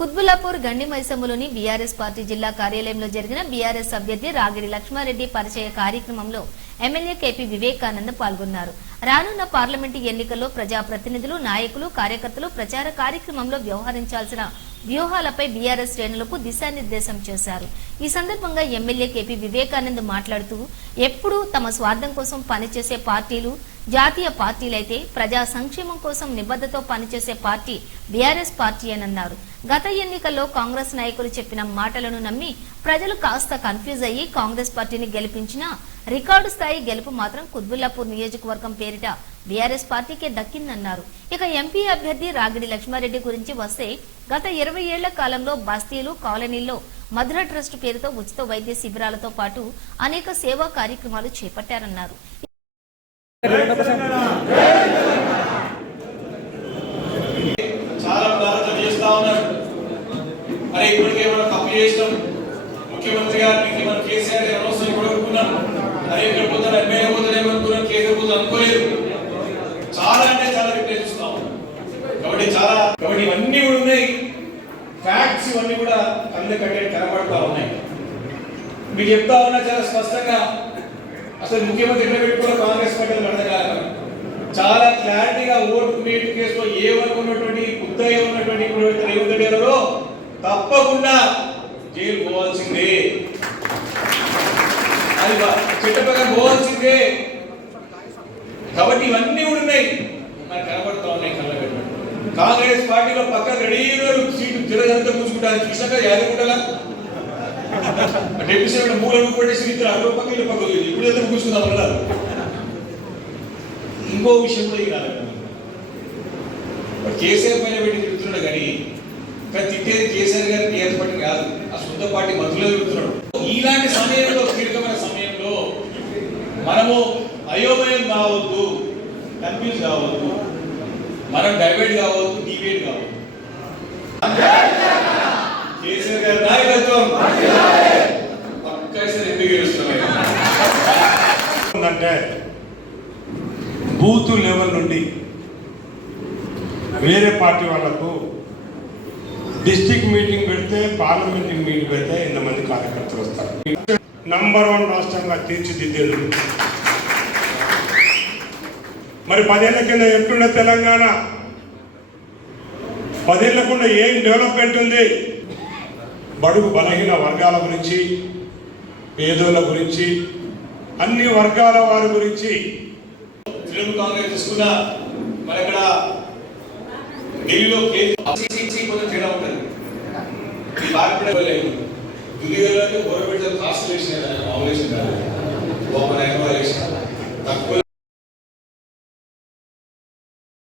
కుత్బుల్లాపూర్ గండి మైసమ్మలోని BRS party జిల్లా కార్యాలయంలో జరిగిన బీఆర్ఎస్ అభ్యర్థి రాగిడి లక్ష్మారెడ్డి పరిచయ కార్యక్రమంలో ఎమ్మెల్యే కేపీ వివేకానంద్ పాల్గొన్నారు. రానున్న పార్లమెంటు ఎన్నికల్లో ప్రజాప్రతినిధులు నాయకులు కార్యకర్తలు ప్రచార కార్యక్రమంలో వ్యవహరించాల్సిన వ్యూహాలపై బీఆర్ఎస్ శ్రేణులకు దిశానిర్దేశం చేశారు. ఈ సందర్భంగా ఎమ్మెల్యే కేపీ వివేకానంద్ మాట్లాడుతూ ఎప్పుడూ తమ స్వార్థం కోసం పనిచేసే పార్టీలు జాతీయ పార్టీలైతే ప్రజా సంక్షేమం కోసం నిబద్ధతో పనిచేసే పార్టీ బీఆర్ఎస్ పార్టీ అని అన్నారు గత ఎన్నికల్లో కాంగ్రెస్ నాయకులు చెప్పిన మాటలను నమ్మి ప్రజలు కాస్త కన్ఫ్యూజ్ అయ్యి కాంగ్రెస్ పార్టీని గెలిపించినా రికార్డు స్థాయి గెలుపు మాత్రం కుత్బుల్లాపూర్ నియోజకవర్గం పేరిట బీఆర్ఎస్ పార్టీకే దక్కిందన్నారు. ఇక ఎంపీ అభ్యర్థి రాగిడి లక్ష్మారెడ్డి గురించి వస్తే గత ఇరవై ఏళ్ళ కాలంలో బస్తీలు కాలనీల్లో మధుర ట్రస్ట్ పేరుతో ఉచిత వైద్య శిబిరాలతో పాటు అనేక సేవా కార్యక్రమాలు చేపట్టారన్నారు. ముఖ్యమంత్రి గారికి మనం కేసీఆర్ గారు కూడా అరే ఇక్కడ పోతాను ఎమ్మెల్యే పోతానేమో అనుకున్నాం కేసీఆర్ పోతాను అనుకోలేదు. చాలా అంటే చాలా రిప్లై చూస్తాం కాబట్టి చాలా కాబట్టి ఇవన్నీ కూడా ఉన్నాయి. ఫ్యాక్ట్స్ ఇవన్నీ కూడా కళ్ళు కట్టే కనబడతా ఉన్నాయి. మీకు చెప్తా ఉన్నా చాలా స్పష్టంగా అసలు ముఖ్యమంత్రి ఎక్కడ పెట్టుకున్న కాంగ్రెస్ పార్టీ అర్థం కాదు. చాలా క్లారిటీగా ఓటు మీట్ కేసులో ఏ వరకు ఉన్నటువంటి ఉద్దయ ఉన్నటువంటి ఇప్పుడు రేవంత్ రెడ్డి గారు తప్పకుండా జైలు పోవాల్సిందే. అది బా- కాబట్టి ఇవన్నీ ఉన్నాయి. మనకు కనబడుతూ ఉన్నాయి కళ్ళ కాంగ్రెస్ పార్టీలో పక్క రెడీగా సీటు తిరగంతా కూర్చుంటారు చూసాక యాదకుంటలా అంటే ఎపిసోడ్ మూల కొట్టేసి ఇద్దరు అక్కడ పక్క ఇల్లు పక్క ఇప్పుడు ఎదురు కూర్చుందాం అన్నారు ఇంకో విషయం కూడా ఇక్కడ కేసీఆర్ పైన పెట్టి తిరుగుతున్నాడు కానీ ఇక్కడ తిట్టేది కేసీఆర్ గారి టీఆర్ఎస్ పార్టీ కాదు. ఆ సొంత పార్టీ మధ్యలో తిరుగుతున్నాడు. ఇలాంటి సమయంలో మనము అయోమయం కావద్దు కన్ఫ్యూజ్ కావద్దు మనం డైవర్ట్ కావద్దు డివేట్ కావద్దు. కేసీఆర్ గారి నాయకత్వం. పక్కా ఎందుకు గెలుస్తున్నాయి బూత్ లెవెల్ నుండి వేరే పార్టీ వాళ్ళకు డిస్టిక్ మీటింగ్ పెడితే పార్లమెంట్ మీటింగ్ పెడితే ఇంతమంది కార్యకర్తలు వస్తారు. నంబర్ వన్ రాష్ట్రంగా తీర్చిదిద్దేది. మరి పదేళ్ళ కింద ఎట్లుండే తెలంగాణ పదేళ్ళ ఏం డెవలప్మెంట్ ఉంది? బడుగు బలహీన వర్గాల గురించి పేదోళ్ళ గురించి అన్ని వర్గాల వారి గురించి. తృణమూల్ కాంగ్రెస్ తీసుకున్న మరి ఇక్కడ ఢిల్లీలో కేసీసీ కొంచెం తేడా ఉంటుంది. ఈ బాగా ఇల్లీగల్ అంటే గవర్నమెంట్ కాస్ట్ వేసినాయి మామూలు వేసిన కాదు లోపల ఎకరా వేసిన తక్కువ